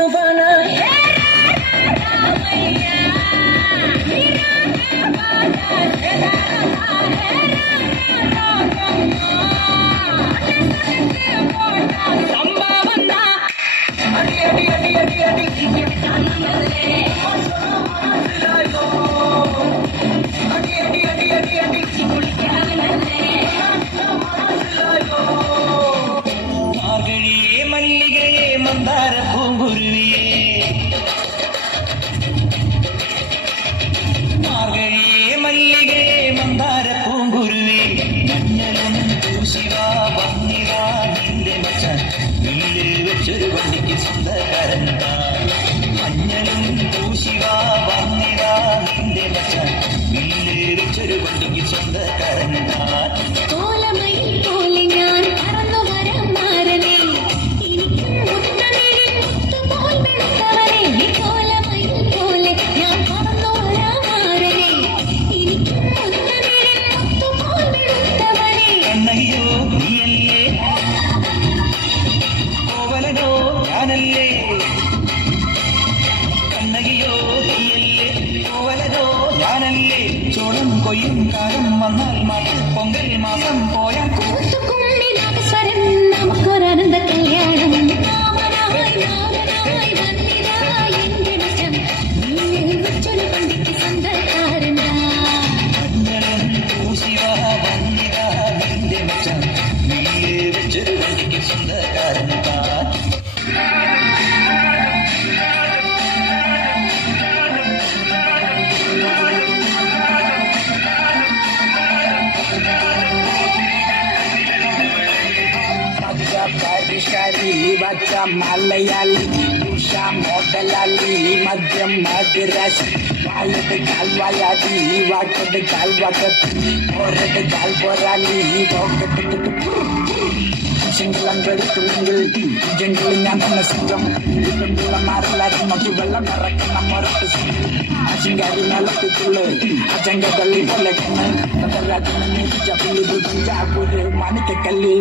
నన్ను മന്ദാര പൂങ്കുരുവിയെ മാർഗഴിയെ മല്ലികയെ മന്ദാര പൂങ്കുരുവി മഞ്ഞലും ശിവ വന്നിതാ നിന്റെ മച്ചൻ നെല്ലിൽ വെച്ചൊരു വണ്ടിക്ക് സ്വന്തക്കാരൻ മഞ്ഞലും ശിവ വന്നിതാ നിന്റെ മച്ചൻ നെല്ലിൽ വെച്ചൊരു വണ്ടിക്ക് സ്വന്തക്കാരൻ ഞാനല്ലേ? ചോളം കൊയ്യും കാലം വന്നാൽ മഴ. പൊങ്കൽ മാസം പോയാൽ കൂട്ടുകുമ്മിലാകെ നാഗസ്വരം किली बच्च मलयाली उषा मोटलाली मध्य मद्रासी वालद गाल वालादी वाकद गाल वाकती औरद गाल बोराली சிங்களங்கள் துளிங்கள் ஜெங்கள் ஞான சிங்கம் இதுங்குள்ள மாறலாதி மகி வெள்ள மறக்க நம்மரத்து சிங்காரி நலத்து துளு அச்சங்க தள்ளி கொள்ள கண்ணு கதராஜன் ஜபிலி துஞ்சா புது மணிக்க கல்லி